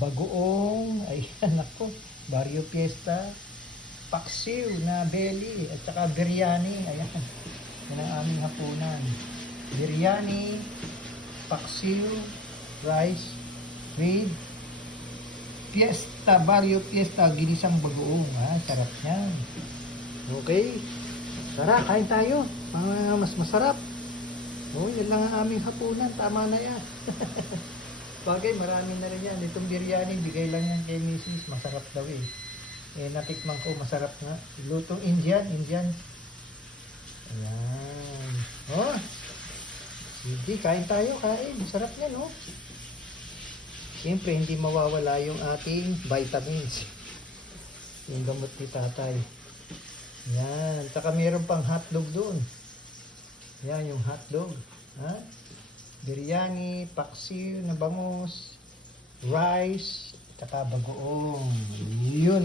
bagoong, ayan ako, Barrio Fiesta, paksiw na belly, at saka biryani, ayan. Yan ang aming hapunan. Biryani, paksiw, rice, with Fiesta, Barrio Fiesta, ginisang bagoong. Sarap yan. Okay. Tara, kain tayo. Mas masarap. Yan lang ang aming hapunan. Tama na yan. Bagay, marami na rin yan. Itong biryani, bigay lang yan kay Mrs. Masarap daw eh. Natikman ko, masarap nga. Lutong Indian. Ayan. Sige, kain tayo, kain. Masarap yan, Siyempre, hindi mawawala yung ating vitamins. Yung gamot ni tatay. Yan. Saka mayroon pang hotdog doon. Yan, yung hotdog. Biryani, paksiw na bangus, rice, saka bagoong. Yun,